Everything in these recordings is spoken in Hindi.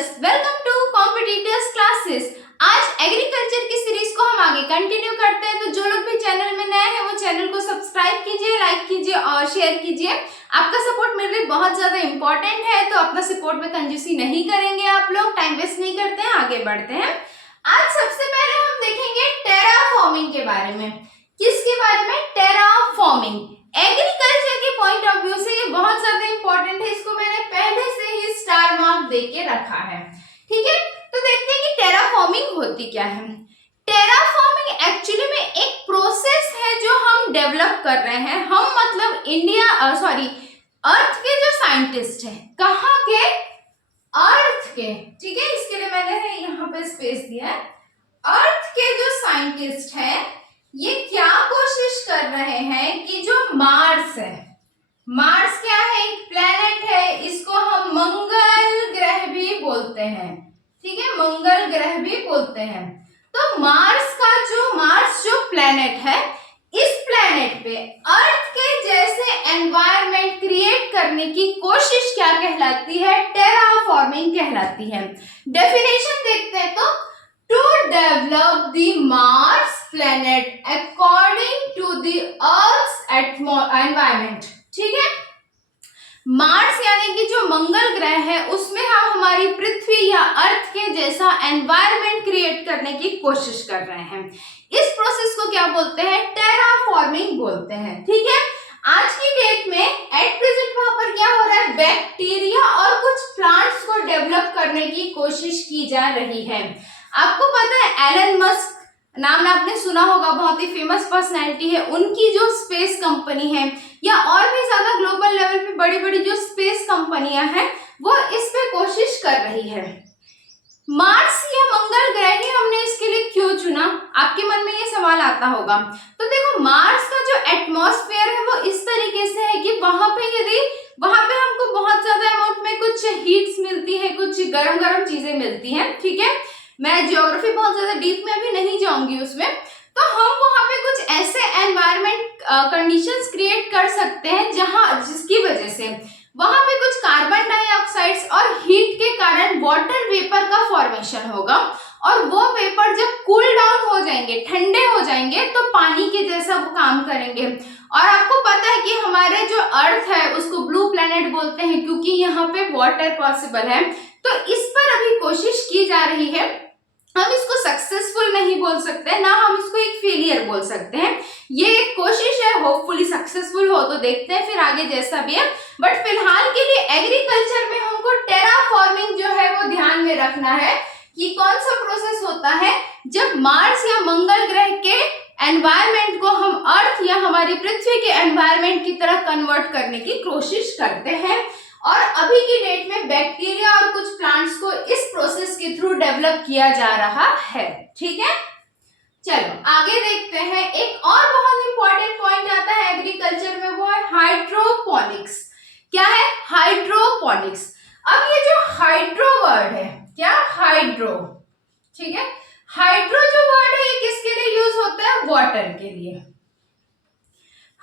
Competitors, welcome to competitors classes. आज एग्रीकल्चर की सीरीज को हम आगे कंटिन्यू करते हैं। तो जो लोग भी चैनल में नए हैं वो चैनल को सब्सक्राइब कीजिए, लाइक कीजिए और शेयर कीजिए। आपका सपोर्ट मेरे लिए बहुत ज्यादा इंपॉर्टेंट है, तो अपना सपोर्ट में कंजूसी नहीं करेंगे आप लोग। टाइम वेस्ट नहीं करते हैं, आगे बढ़ते हैं। आज सबसे पहले हम देखेंगे टेराफॉर्मिंग के बारे में। किसके बारे में? टेराफॉर्मिंग। एग्रीकल्चर के पॉइंट ऑफ व्यू से ये बहुत ज्यादा इंपॉर्टेंट है। इसको मैंने पहले से ही स्टार मार्क दे के रखा है, ठीक है। तो देखते हैं कि टेराफॉर्मिंग होती क्या है। टेराफॉर्मिंग एक्चुअली में एक प्रोसेस है जो हम डेवलप कर रहे हैं। हम मतलब अर्थ के जो साइंटिस्ट हैं। कहाँ के? अर्थ के, ठीक है। इसके लिए मैंने यहाँ पे स्पेस दिया है। अर्थ के जो साइंटिस्ट हैं ये क्या कोशिश कर रहे हैं कि जो मार्स है, मार्स क्या है? एक प्लेनेट है। इसको हम मंगल ग्रह भी बोलते हैं, ठीक है, मंगल ग्रह भी बोलते हैं। तो मार्स जो प्लेनेट है, इस प्लेनेट पे अर्थ के जैसे एनवायरनमेंट क्रिएट करने की कोशिश क्या कहलाती है? टेराफॉर्मिंग कहलाती है। डेफिनेशन देखते हैं तो to develop the Mars planet according to the Earth's environment, ठीक है। मार्स यानी कि जो मंगल ग्रह है उसमें हम हमारी पृथ्वी या अर्थ के जैसा एनवायरनमेंट क्रिएट करने की कोशिश कर रहे हैं। इस प्रोसेस को क्या बोलते हैं? टेराफॉर्मिंग बोलते हैं, ठीक है। आज की डेट में एट प्रेजेंट वहां पर क्या हो रहा है? बैक्टीरिया और कुछ प्लांट्स को डेवलप करने की कोशिश की जा रही है। आपको पता है एलन मस्क नाम आपने सुना होगा, बहुत ही फेमस पर्सनैलिटी है। उनकी जो स्पेस कंपनी है या और भी ज्यादा ग्लोबल लेवल पे बड़ी बड़ी जो स्पेस कंपनियां हैं वो इस पे कोशिश कर रही है। मार्स या मंगल ग्रह ही हमने इसके लिए क्यों चुना? आपके मन में ये सवाल आता होगा। तो देखो, मार्स का जो एटमॉस्फेयर है वो इस तरीके से है कि वहां पे हमको बहुत ज्यादा अमाउंट में कुछ हीट्स मिलती है, कुछ गरम गरम चीजें मिलती हैं, ठीक है। मैं ज्योग्राफी बहुत ज्यादा डीप में अभी नहीं जाऊंगी उसमें। तो हम वहां पे कुछ ऐसे एनवायरनमेंट कंडीशंस क्रिएट कर सकते हैं जिसकी वजह से वहां पे कुछ कार्बन डाइऑक्साइड्स और हीट के कारण वाटर वेपर का फॉर्मेशन होगा। और वो वेपर जब कूल डाउन हो जाएंगे, ठंडे हो जाएंगे, तो पानी के जैसा वो काम करेंगे। और आपको पता है कि हमारे जो अर्थ है उसको ब्लू प्लेनेट बोलते हैं क्योंकि यहाँ पे वाटर पॉसिबल है। तो इस पर अभी कोशिश की जा रही है। हम इसको सक्सेसफुल नहीं बोल सकते, ना हम इसको एक फेलियर बोल सकते हैं। ये एक कोशिश है, होपफुली सक्सेसफुल हो तो देखते हैं फिर आगे जैसा भी है। बट फिलहाल के लिए एग्रीकल्चर में हमको टेराफॉर्मिंग जो है वो ध्यान में रखना है कि कौन सा प्रोसेस होता है जब मार्स या मंगल ग्रह के एनवायरनमेंट को हम अर्थ या हमारी पृथ्वी के एनवायरनमेंट की तरह कन्वर्ट करने की कोशिश करते हैं। और अभी की डेट में बैक्टीरिया और कुछ प्लांट्स को इस प्रोसेस के थ्रू डेवलप किया जा रहा है, ठीक है। चलो आगे देखते हैं। एक और बहुत इंपॉर्टेंट पॉइंट आता है एग्रीकल्चर में, वो है हाइड्रोपोनिक्स। क्या है? हाइड्रोपोनिक्स। अब ये जो हाइड्रो वर्ड है, क्या? हाइड्रो, ठीक है। हाइड्रो जो वर्ड है ये किसके लिए यूज होता है? वाटर के लिए।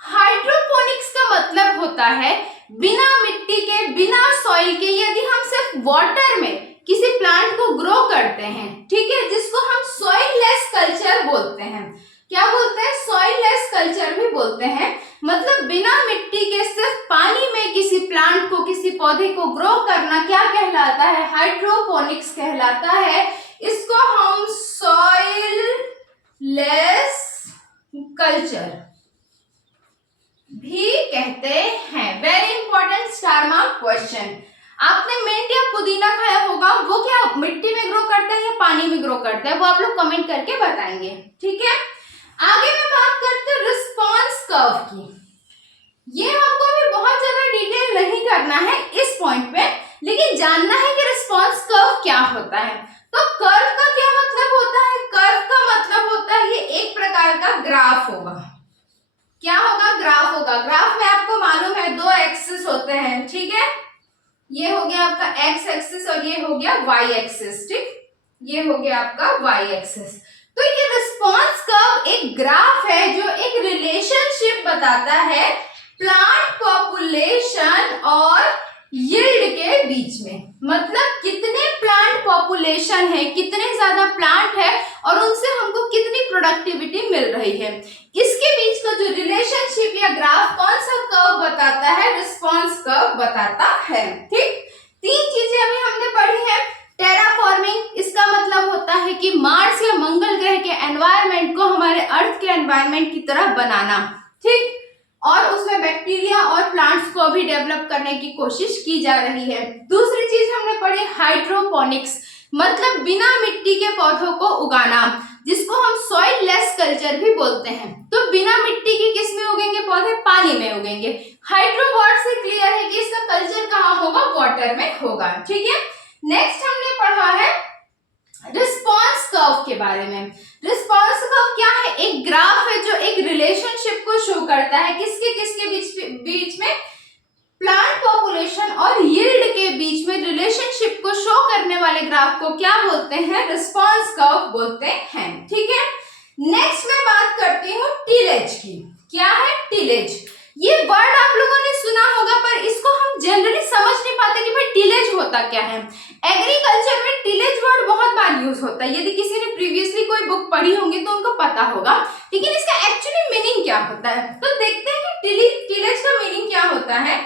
हाइड्रोपोनिक्स का मतलब होता है बिना मिट्टी के, बिना सॉइल के, यदि हम सिर्फ वाटर में किसी प्लांट को ग्रो करते हैं, ठीक है, जिसको हम सॉइल लेस कल्चर बोलते हैं। क्या बोलते हैं? सॉइल लेस कल्चर भी बोलते हैं। मतलब बिना मिट्टी के सिर्फ पानी में किसी प्लांट को, किसी पौधे को ग्रो करना क्या कहलाता है? हाइड्रोपोनिक्स कहलाता है। इसको हम सॉइल लेस कल्चर भी कहते हैं। Very important star mark question. आपने मिंट या पुदीना खाया होगा, वो क्या मिट्टी में ग्रो करता है या पानी में ग्रो करता है? वो आप लोग कमेंट करके बताएंगे, ठीक है। आगे मैं बात करते हैं रिस्पॉन्स कर्व की। ये हमको भी बहुत ज्यादा डिटेल नहीं करना है इस पॉइंट पे, लेकिन जानना है कि रिस्पॉन्स कर्व क्या होता है। तो कर्व का क्या मतलब होता है? कर्व का मतलब होता है ये एक प्रकार का ग्राफ होगा। क्या होगा? ग्राफ होगा। ग्राफ में आपको मालूम है दो एक्सिस होते हैं, ठीक है। ये हो गया आपका एक्स एक्सिस और ये हो गया वाई एक्सिस, ठीक। ये हो गया आपका वाई एक्सिस। तो ये रिस्पॉन्स कर्व एक ग्राफ है जो एक रिलेशनशिप बताता है प्लांट पॉपुलेशन और यील्ड के बीच में, मतलब कितने प्लांट पॉपुलेशन है, कितने ज्यादा प्लांट है और उनसे हमको कितनी प्रोडक्टिविटी मिल रही है, इसके बीच का जो रिलेशनशिप या ग्राफ कौन सा कर्व बताता है, रिस्पॉन्स कर्व बताता है। ठीक, तीन चीजें अभी हमने पढ़ी है। टेराफॉर्मिंग, इसका मतलब होता है कि मार्स या मंगल ग्रह के एनवायरनमेंट को हमारे अर्थ के एनवायरनमेंट की तरह बनाना। ठीक, और उसमें बैक्टीरिया और प्लांट्स को भी डेवलप करने की कोशिश की जा रही है। दूसरी चीज हमने पढ़ी हाइड्रोपोनिक्स, मतलब बिना मिट्टी के पौधों को उगाना, जिसको हम सॉइल लेस कल्चर भी बोलते हैं। तो बिना मिट्टी के किस में उगेंगे पौधे, पानी में उगेंगे। हाइड्रो वर्ड से क्लियर है कि इसका कल्चर कहाँ होगा, वाटर में होगा। ठीक है, नेक्स्ट हमने पढ़ा है रिस्पॉन्स कर्व के बारे में। रिस्पॉन्स कर्व क्या है, एक ग्राफ है जो एक रिलेशनशिप को शो करता है, किसके किसके बीच में, प्लांट पॉपुलेशन और यील्ड के बीच में रिलेशनशिप को शो करने वाले ग्राफ को क्या बोलते हैं, रिस्पॉन्स कर्व बोलते हैं। ठीक है, नेक्स्ट मैं बात करती हूँ टिलेज की। क्या है टिलेज, ये वर्ड आप लोगों ने सुना होगा पर इसको हम जनरली समझ नहीं पाते कि भाई टिलेज होता क्या है। एग्रीकल्चर में टिलेज वर्ड बहुत बार यूज होता है, यदि किसी ने प्रीवियसली कोई बुक पढ़ी होंगी तो उनको पता होगा, लेकिन इसका एक्चुअली मीनिंग क्या होता है। तो देखते हैं कि टिलेज का मीनिंग क्या होता है।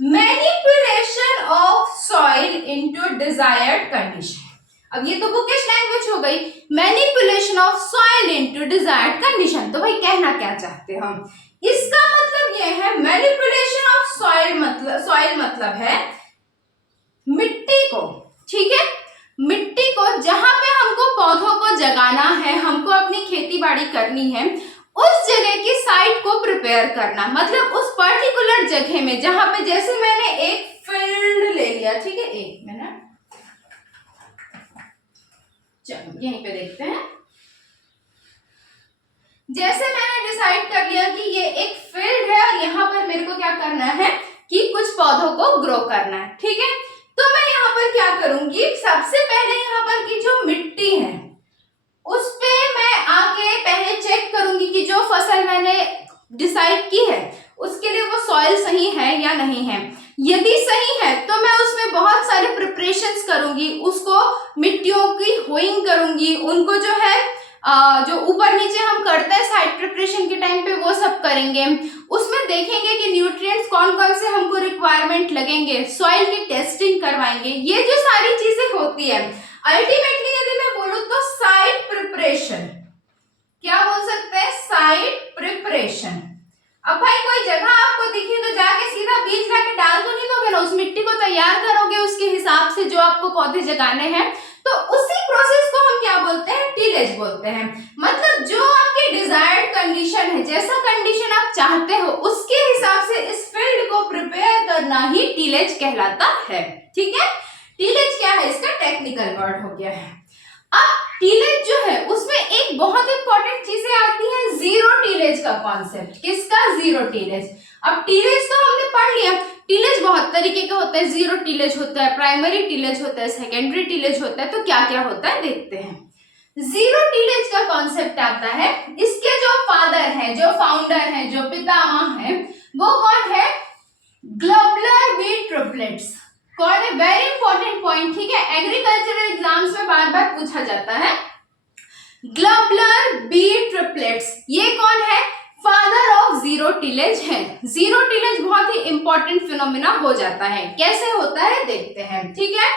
Manipulation of soil into desired condition. अब ये तो बुकिश लैंग्वेज हो गई, manipulation of soil into desired condition. तो भाई कहना क्या चाहते हैं हम, इसका मतलब ये है मैनिपुलेशन ऑफ सॉइल मतलब है मिट्टी को। ठीक है, मिट्टी को जहां पे हमको पौधों को जगाना है, हमको अपनी खेती बाड़ी करनी है, उस जगह की साइट को प्रिपेयर करना, मतलब उस पर्टिकुलर जगह में जहां पे, जैसे मैंने एक फील्ड ले लिया। ठीक है, एक मिनट, चलो यहीं पे देखते हैं। जैसे मैंने डिसाइड कर लिया कि ये एक फील्ड है और यहाँ पर मेरे को क्या करना है कि कुछ पौधों को ग्रो करना है। ठीक है, तो मैं यहाँ पर क्या करूंगी, सबसे पहले यहाँ पर की जो मिट्टी है उस पे मैं आके पहले चेक करूंगी कि जो फसल मैंने डिसाइड की है उसके लिए वो सॉइल सही है या नहीं है। यदि सही है तो मैं उसमें बहुत सारे प्रिपरेशंस करूंगी, उसको मिट्टियों की होइंग करूंगी, उनको जो है जो ऊपर नीचे हम करते हैं साइड प्रिपरेशन के टाइम पे वो सब करेंगे। उसमें देखेंगे कि न्यूट्रिएंट्स कौन कौन से हमको रिक्वायरमेंट लगेंगे, सॉइल की टेस्टिंग करवाएंगे। ये जो सारी चीजें होती है अल्टीमेटली यदि मैं बोलूं तो साइड प्रिपरेशन, क्या बोल सकते हैं, साइड प्रिपरेशन। अब भाई कोई जगह आपको दिखी तो जाके सीधा बीज लाके डाल तो नहीं दोगे ना, उस मिट्टी को तैयार करोगे उसके हिसाब से जो आपको पौधे जगाने हैं। तो उसी प्रोसेस को हम क्या बोलते हैं, टिलेज बोलते हैं। मतलब जो आपके डिजायर्ड कंडीशन है, जैसा कंडीशन आप चाहते हो उसके हिसाब से इस फील्ड को प्रिपेयर करना ही टिलेज कहलाता है। ठीक है, टिलेज क्या है, इसका टेक्निकल वर्ड हो गया है। अब टिलेज जो है उसमें एक बहुत इंपॉर्टेंट चीजें आती है, जीरो टिलेज का कॉन्सेप्ट। किसका, जीरो टिलेज। अब टिलेज तो हमने पढ़ लिया, टिलेज बहुत तरीके के होते हैं, जीरो टिलेज होता है, प्राइमरी टिलेज होता है, सेकेंडरी टिलेज होता है। तो क्या क्या होता है देखते हैं। जीरो टिलेज का कॉन्सेप्ट आता है, इसके जो फादर है, जो फाउंडर है, जो पितामह है, वो कौन है, ग्लोबुलर बी ट्रिपलेट्स। कौन है, वेरी इंपॉर्टेंट पॉइंट। ठीक है, एग्रीकल्चरल एग्जाम्स में बार बार पूछा जाता है। ग्लोबुलर बी ट्रिपलेट्स, ये कौन है, फादर ऑफ जीरो टिलेज है। जीरो टिलेज बहुत ही इंपॉर्टेंट फिनोमिना हो जाता है। कैसे होता है देखते हैं। ठीक है,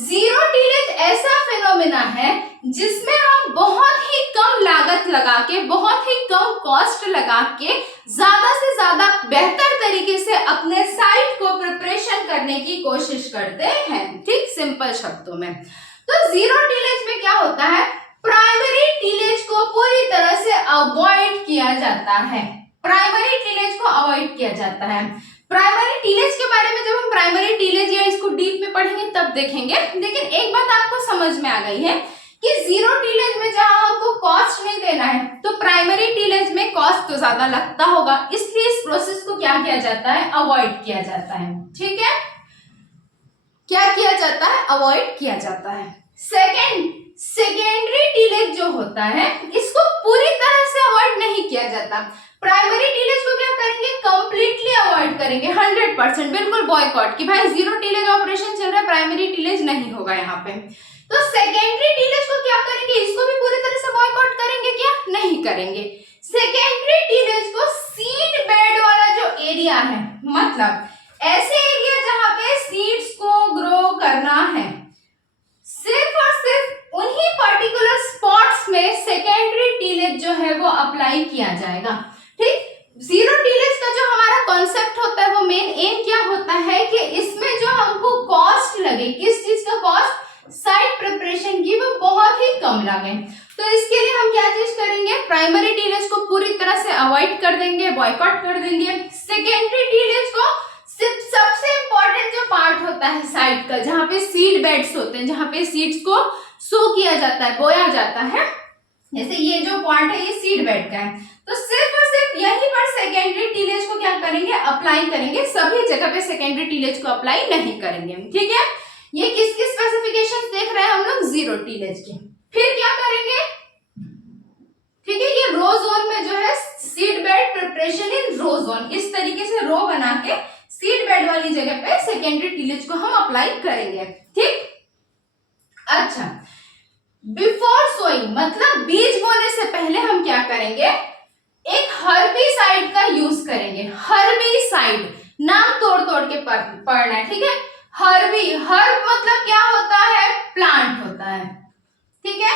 जीरो टिलेज ऐसा फिनोमिना है जिसमें हम बहुत ही कम लागत लगा के, बहुत ही कम कॉस्ट लगा के ज्यादा से ज्यादा बेहतर तरीके से अपने साइट को प्रिपरेशन करने की कोशिश करते हैं। ठीक, सिंपल शब्दों में। तो जीरो टिलेज में क्या होता है, प्राइमरी टिलेज को पूरी तरह से अवॉइड किया जाता है। प्राइमरी टिलेज को अवॉइड किया जाता है। प्राइमरी टिलेज के बारे में जब हम प्राइमरी टिलेज या इसको डीप में पढ़ेंगे तब देखेंगे। लेकिन एक बात आपको समझ में आ गई है कि जीरो टिलेज में जहां हमको कॉस्ट नहीं देना है तो प्राइमरी टिलेज में कॉस्ट तो ज्यादा लगता होगा, इसलिए इस प्रोसेस को क्या किया जाता है, अवॉइड किया जाता है। ठीक है, क्या किया जाता है, अवॉइड किया जाता है। सेकेंडरी टिलेज जो होता है इसको पूरी तरह से अवॉइड नहीं किया जाता। प्राइमरी टीलेज को क्या करेंगे, कंप्लीटली अवॉइड करेंगे, 100%, बिल्कुल बॉयकॉट कि भाई जीरो टीलेज ऑपरेशन चल रहा है, प्राइमरी टीलेज नहीं होगा यहाँ पे। तो सेकेंडरी टीलेज को क्या करेंगे, इसको भी पूरी तरह से बॉयकॉट करेंगे क्या, नहीं करेंगे। सेकेंडरी टीलेज को सीड बेड वाला जो एरिया है, मतलब ऐसे एरिया जहां पे सीड्स को ग्रो करना है, सिर्फ और सिर्फ उन्हीं पर्टिकुलर स्पॉट्स में सेकेंडरी टीलेज जो है वो अप्लाई किया जाएगा। ठीक, जीरो टीलेज का जो हमारा कॉन्सेप्ट होता है वो मेन एम क्या होता है कि इसमें जो हमको कॉस्ट लगे, किस चीज का कॉस्ट, साइट प्रिपरेशन की, वो बहुत ही कम लगे। तो इसके लिए हम क्या चीज करेंगे, प्राइमरी टीलेज को पूरी तरह से अवॉइड कर देंगे, बॉयकॉट कर देंगे। सेकेंडरी टीलेज को सिर्फ सबसे इंपॉर्टेंट जो पार्ट होता है साइट का, जहां पे सीड बेड्स होते हैं, जहां पे सीड्स को सो किया जाता है, बोया जाता है, जैसे ये जो पॉइंट है ये सीड बेड का है, तो सिर्फ और सिर्फ यहीं पर सेकेंडरी टीलेज को क्या करेंगे, अप्लाई करेंगे, सभी जगह पे सेकेंडरी टीलेज को अप्लाई नहीं करेंगे। ठीक है, ये किसकी स्पेसिफिकेशन देख रहे हैं हम लोग, जीरो टीलेज की। फिर क्या करेंगे, ठीक है, ये रो जोन में जो है seed bed preparation in row zone, इस तरीके से रो बना के सीड बेड वाली जगह पे सेकेंडरी टीलेज को हम अप्लाई करेंगे। ठीक, अच्छा, बिफोर सोइंग मतलब बीज बोने से पहले हम क्या करेंगे, एक हर्बिसाइड का यूज करेंगे। हर्बिसाइड नाम तोड़ तोड़ के पढ़ना है, ठीक है। हर्ब मतलब क्या होता है, प्लांट होता है, ठीक है।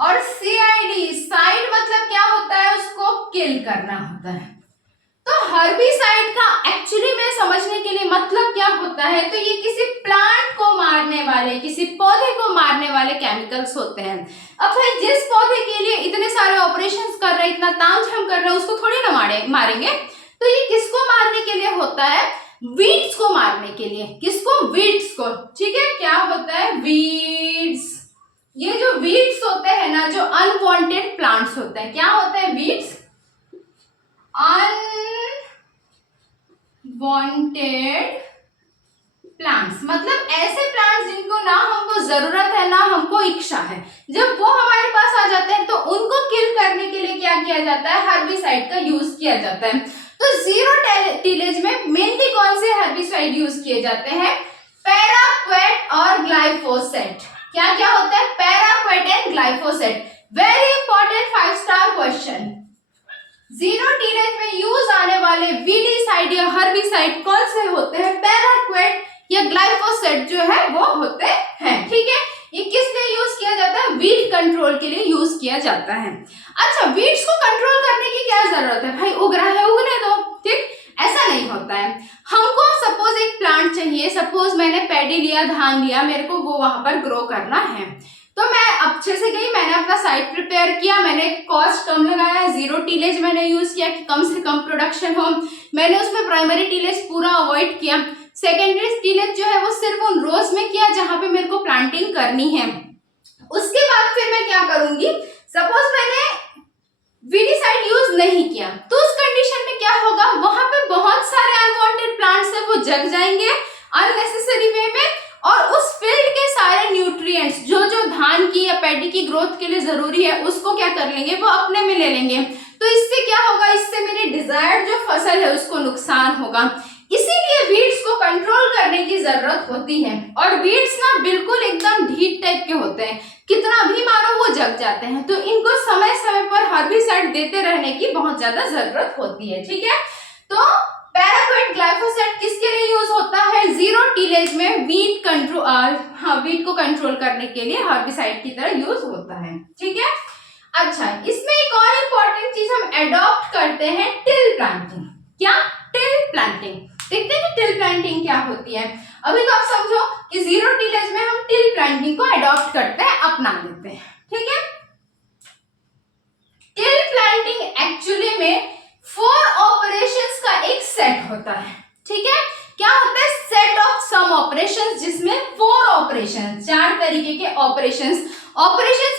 और सीआईडी साइड मतलब क्या होता है, उसको किल करना होता है। तो हर्बिसाइड का एक्चुअली में समझने के लिए मतलब क्या होता है, तो ये किसी प्लांट को मारने वाले, किसी पौधे को मारने वाले केमिकल्स होते हैं। अब भाई जिस पौधे के लिए इतने सारे ऑपरेशंस कर रहे हैं, इतना तामझाम कर रहे हैं, उसको थोड़ी ना मारेंगे। तो ये किसको मारने के लिए होता है, वीड्स को मारने के लिए। किसको, वीड्स को, ठीक है। क्या होता है, वीड्स। ये जो वीड्स होते हैं ना, जो अनवांटेड प्लांट्स होते हैं, क्या होते हैं वीड्स, अनवांटेड प्लांट्स, मतलब ऐसे प्लांट्स जिनको ना हमको जरूरत है ना हमको इच्छा है, जब वो हमारे पास आ जाते हैं तो उनको किल करने के लिए क्या किया जाता है, हर्बिसाइड का यूज किया जाता है। तो जीरो टीलेज में मेनली कौन से हर्बिसाइड यूज किए जाते हैं, पैराक्वेट और ग्लाइफोसेट। क्या क्या होता है, parakeet and glyphosate. Very important 5 star question. Zero tillage में यूज आने वाले वीडीसाइड या हर्बिसाइड कौन से होते हैं, पैराक्वेट या ग्लाइफोसेट जो है वो होते हैं, ठीक है। ये किस लिए यूज किया जाता है, वीड कंट्रोल के लिए यूज किया जाता है। अच्छा, वीड्स को कंट्रोल करने की क्या जरूरत है, भाई उग रहा है उगने दो, ठीक। ऐसा नहीं होता है। हमको सपोज एक प्लांट चाहिए, सपोज मैंने पैडी लिया, धान लिया, मेरे को वो वहां पर ग्रो करना है, तो मैं अच्छे से गई, मैंने अपना साइट प्रिपेयर किया, मैंने कॉस्ट कम लगाया, जीरो टीलेज मैंने यूज किया कि कम से कम प्रोडक्शन हो, मैंने उसमें प्राइमरी टीलेज पूरा अवॉइड किया, सेकेंडरी टीलेज जो है वो सिर्फ उन रोज में किया जहां पे मेरे को प्लांटिंग करनी है। उसके बाद फिर मैं क्या करूंगी, सपोज मैंने वीडीसाइड यूज नहीं किया, तो उस कंडीशन में क्या होगा, वहां पे बहुत सारे अनवांटेड प्लांट्स है वो जग जाएंगे अननेसेसरी वे में, और उस फील्ड के सारे न्यूट्रिएंट्स जो जो धान की या पैडी की ग्रोथ के लिए जरूरी है उसको क्या कर लेंगे, वो अपने में ले लेंगे। तो इससे क्या होगा, इससे मेरी डिजायर्ड जो फसल है उसको नुकसान होगा। इसीलिए वीड्स को कंट्रोल करने की जरूरत होती है। और वीड्स ना बिल्कुल एकदम ढीठ टाइप के होते हैं, कितना भी मारो वो जग जाते हैं, तो इनको समय समय पर हर्बिसाइड देते रहने की बहुत ज्यादा जरूरत होती है, ठीक है। तो पैराक्वेट ग्लाइफोसेट किसके लिए यूज होता है, जीरो टीलेज में वीड कंट्रोल, वीड को कंट्रोल करने के लिए हर्बिसाइड की तरह यूज होता है, ठीक है। अच्छा, इसमें एक और इम्पोर्टेंट चीज हम एडॉप्ट करते हैं, टिल प्लांटिंग। क्या, टिल प्लांटिंग। देखते हैं टिल प्लांटिंग क्या होती है। अभी तो आप समझो कि जीरो टीलेज में हम टिल प्लांटिंग को एडॉप्ट करते हैं, अपना लेते हैं, ठीक है। टिल प्लांटिंग एक्चुअली में 4 ऑपरेशंस का एक सेट होता है, ठीक है। क्या होता है, सेट ऑफ सम ऑपरेशंस, जिसमें 4 ऑपरेशंस, 4 तरीके के ऑपरेशंस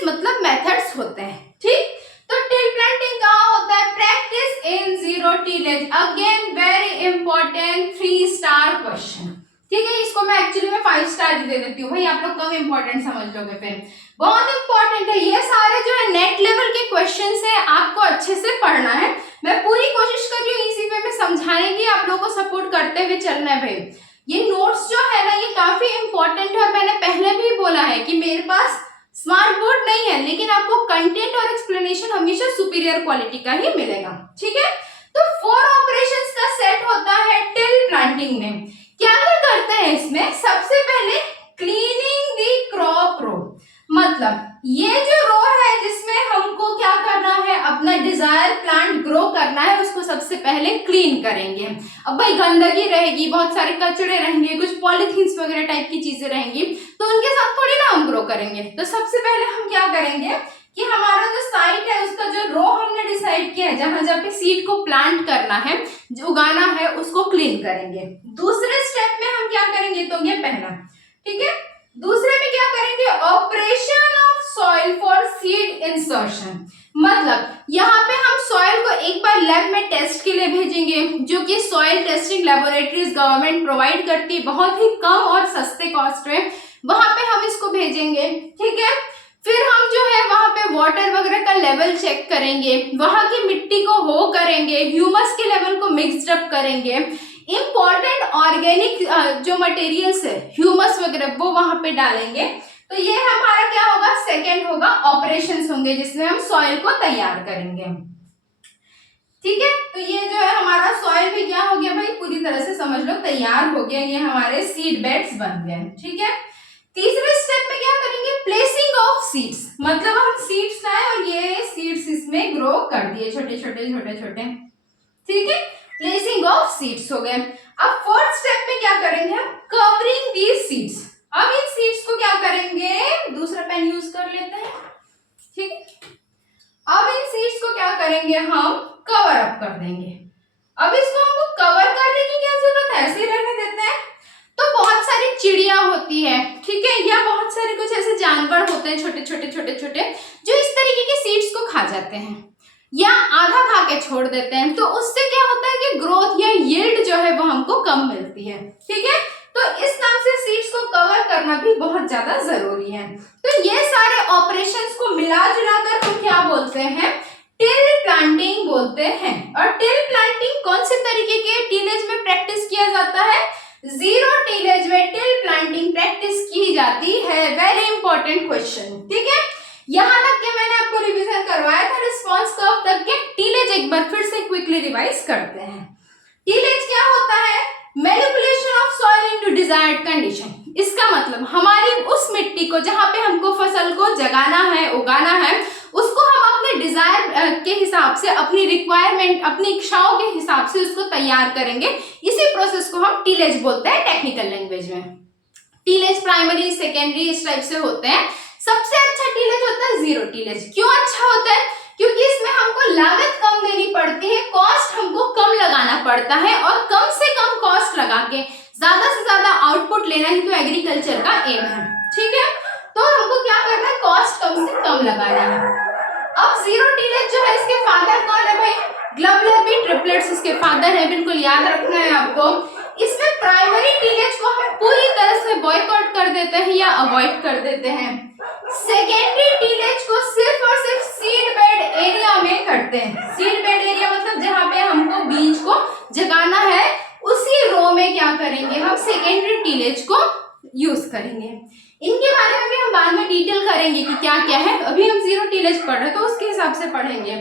मतलब मेथड्स होते हैं, ठीक। तो टिल प्लांटिंग कहाँ होता है, practice in zero tillage. Again very important 3 star question, ठीक है, इसको मैं एक्चुअली में 5 स्टार दे देती हूँ भाई, आप लोग कम इंपॉर्टेंट समझ लोगे फिर। बहुत इंपॉर्टेंट है, ये सारे जो है नेट लेवल के क्वेश्चंस है, आपको अच्छे से पढ़ना है। मैं पूरी कोशिश कर रही हूँ इसी वे में समझाने की, आप लोगों को सपोर्ट करते हुए चलना है भाई। ये नोट्स जो है ना ये काफी इंपॉर्टेंट है, और मैंने पहले भी बोला है कि मेरे पास स्मार्ट बोर्ड नहीं है, लेकिन आपको कंटेंट और एक्सप्लेनेशन हमेशा सुपीरियर क्वालिटी का ही मिलेगा। ठीक है, तो 4 ऑपरेशंस का सेट होता है टिल प्लांटिंग में। क्या क्या करते हैं इसमें? सबसे पहले क्लीनिंग दी क्रॉप रो, मतलब ये जो रो है जिसमें हमको क्या करना है, अपना डिजायर प्लांट ग्रो करना है, उसको सबसे पहले क्लीन करेंगे। अब भाई गंदगी रहेगी, बहुत सारे कचड़े रहेंगे, कुछ पॉलिथीन्स वगैरह टाइप की चीजें रहेंगी, तो उनके साथ थोड़ी ना हम ग्रो करेंगे। तो सबसे पहले हम क्या करेंगे कि हमारा जो साइट है उसका जो रो हमने डिसाइड किया है, जहां जहां पे सीड को प्लांट करना है, जो उगाना है, उसको क्लीन करेंगे। दूसरे स्टेप में हम क्या करेंगे, तो ये पहला, ठीक है। दूसरे में क्या करेंगे, operation of soil for seed insertion, मतलब यहाँ पे हम सॉइल को एक बार लैब में टेस्ट के लिए भेजेंगे, जो कि soil testing laboratories government provide करती है, बहुत ही कम और सस्ते कॉस्ट में, वहां पे हम इसको भेजेंगे। ठीक है, फिर हम जो है वहां पे वाटर वगैरह का लेवल चेक करेंगे, वहां की मिट्टी को हो करेंगे, ह्यूमस के लेवल को मिक्स्ड अप करेंगे, इम्पॉर्टेंट ऑर्गेनिक जो मटेरियल्स है ह्यूमस वगैरह वो वहां पे डालेंगे। तो ये हमारा क्या होगा, सेकेंड होगा ऑपरेशंस होंगे, जिसमें हम सॉइल को तैयार करेंगे। ठीक है, तो ये जो है हमारा सॉइल भी क्या हो गया भाई, पूरी तरह से समझ लो तैयार हो गया, ये हमारे सीड बेड्स बन गए। ठीक है, तीसरे स्टेप में क्या करेंगे, प्लेसिंग ऑफ सीड्स, मतलब हम सीड्स लाए और ये सीड्स इसमें ग्रो कर दिए, छोटे छोटे छोटे छोटे। ठीक है, प्लेसिंग ऑफ सीड्स हो गए। अब फोर्थ स्टेप में क्या करेंगे हम, कवरिंग दीज सीड्स। अब इन सीड्स को क्या करेंगे, दूसरा पेन यूज कर लेते हैं। ठीक है, अब इन सीड्स को क्या करेंगे, हम कवर अप कर देंगे। अब इसको हमको कवर करने की क्या जरूरत है, ऐसे ही रहने देते हैं। तो बहुत सारी चिड़िया होती है, ठीक है, या बहुत सारे कुछ ऐसे जानवर होते हैं छोटे छोटे छोटे छोटे, जो इस तरीके के सीड्स को खा जाते हैं या आधा खा के छोड़ देते हैं। तो उससे क्या होता है कि ग्रोथ या यील्ड जो है वो हमको कम मिलती है। ठीक है, तो इस नाम से सीड्स को कवर करना भी बहुत ज्यादा जरूरी है। तो ये सारे ऑपरेशंस को मिला जुलाकर हम क्या बोलते हैं, टिल प्लांटिंग बोलते हैं। और टिल प्लांटिंग कौन से तरीके के टिलेज में प्रैक्टिस किया जाता है, जीरो टिलेज में टिल प्लांटिंग प्रैक्टिस की जाती है। Very important question. ठीक है, यहां तक के मैंने आपको रिवीजन करवाया था, रिस्पांस कर्व तक के। टिलेज एक बार फिर से क्विकली रिवाइज करते हैं। टिलेज क्या होता है, manipulation of soil into desired condition. इसका मतलब हमारी उस मिट्टी को जहां पे हमको फसल को जगाना है, उगाना है, उसको हम अपने डिजायर के हिसाब से, अपनी रिक्वायरमेंट, अपनी इच्छाओं के हिसाब से उसको तैयार करेंगे। इसी प्रोसेस को हम टिलेज बोलते हैं टेक्निकल लैंग्वेज में। टिलेज प्राइमरी, सेकेंडरी इस टाइप से होते हैं। सबसे अच्छा टिलेज होता है जीरो टिलेज। क्यों अच्छा होता है, क्योंकि इसमें हमको लागत कम देनी पड़ती है, कॉस्ट हमको कम लगाना पड़ता है, और कम से कम कॉस्ट लगा के ज्यादा से ज्यादा आउटपुट लेना ही तो एग्रीकल्चर का एम है। ठीक है, तो हमको क्या करना है, कॉस्ट कम से कम लगाना है। अब जीरो टिलेज जो है, इसके फादर कौन है भाई, ग्लोबुलर बी ट्रिपलेट्स इसके फादर है, बिल्कुल याद रखना है आपको। इसमें प्राइमरी टिलेज को हम पूरी तरह से बॉयकॉट कर देते हैं या अवॉइड कर देते हैं। सेकेंडरी टिलेज को सिर्फ और सिर्फ सीड बेड एरिया में करते हैं। सीड बेड एरिया मतलब जहां पे हमको बीज को जगाना है, उसी रो में क्या करेंगे, हम सेकेंडरी टिलेज को यूज करेंगे। इनके बारे में भी हम बाद में डिटेल करेंगे कि क्या क्या है। अभी हम जीरो टिलेज पढ़ रहे हैं तो उसके हिसाब से पढ़ेंगे।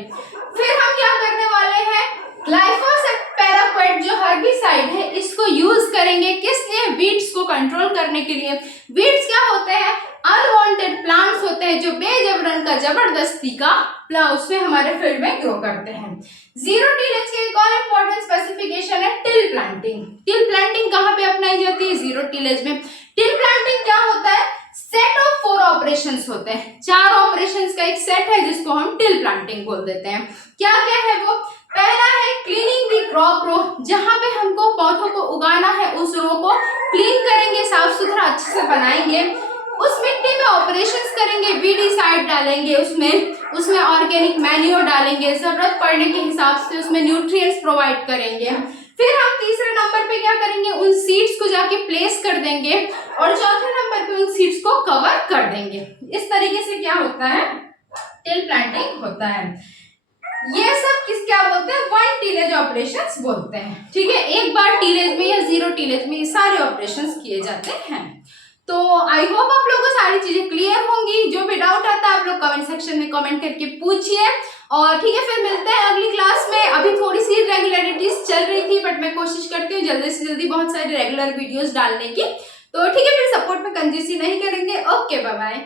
फिर हम क्या करने वाले हैं, ग्लाइफोसेट पैराक्वेट जो हर्बिसाइड है, इसको यूज करेंगे। किस लिए, वीड्स को कंट्रोल करने के लिए। वीड्स क्या होते हैं, अनवांटेड प्लांट्स होते हैं जो बेजबरन का जबरदस्ती का उसमें हमारे फील्ड में ग्रो करते हैं। जीरो टिलेज के एक और इंपॉर्टेंट स्पेसिफिकेशन है टिल प्लांटिंग। टिल प्लांटिंग कहाँ पे अपनाई जाती है, जीरो टिलेज में। टिल प्लांटिंग क्या होता है, सेट ऑफ 4 ऑपरेशंस होते हैं, 4 ऑपरेशंस का एक सेट है जिसको हम टिल प्लांटिंग बोल देते हैं। क्या क्या है वो, पहला है क्लीनिंग दी क्रॉप रो, जहां पे हमको पौधों को उगाना है उस रो को क्लीन करेंगे, साफ सुथरा अच्छे से बनाएंगे। उस मिट्टी में ऑपरेशंस करेंगे, वीडीसाइड डालेंगे, उसमें ऑर्गेनिक मैन्योर डालेंगे, जरूरत पड़ने के हिसाब से उसमें न्यूट्रिएंट्स प्रोवाइड करेंगे। फिर हम तीसरे नंबर पे पे क्या करेंगे, उन सीड्स को जाके प्लेस कर देंगे और चौथे नंबर पे उन सीड्स को कवर कर देंगे। इस तरीके से क्या होता है, टिल प्लांटिंग होता है। ये सब किस क्या बोलते हैं, वन टिलेज ऑपरेशंस बोलते हैं। ठीक है, एक बार टिलेज में या जीरो टिलेज में ये सारे ऑपरेशंस किए जाते हैं। तो आई होप आप लोगों को सारी चीजें क्लियर होंगी। जो भी डाउट आता है आप लोग कमेंट सेक्शन में कमेंट करके पूछिए। और ठीक है, फिर मिलते हैं अगली क्लास में। अभी थोड़ी सी इरेगुलरिटीज चल रही थी, बट मैं कोशिश करती हूँ जल्दी से जल्दी बहुत सारे रेगुलर वीडियोस डालने की। तो ठीक है, फिर सपोर्ट में कंजूसी नहीं करेंगे। Okay, bye bye.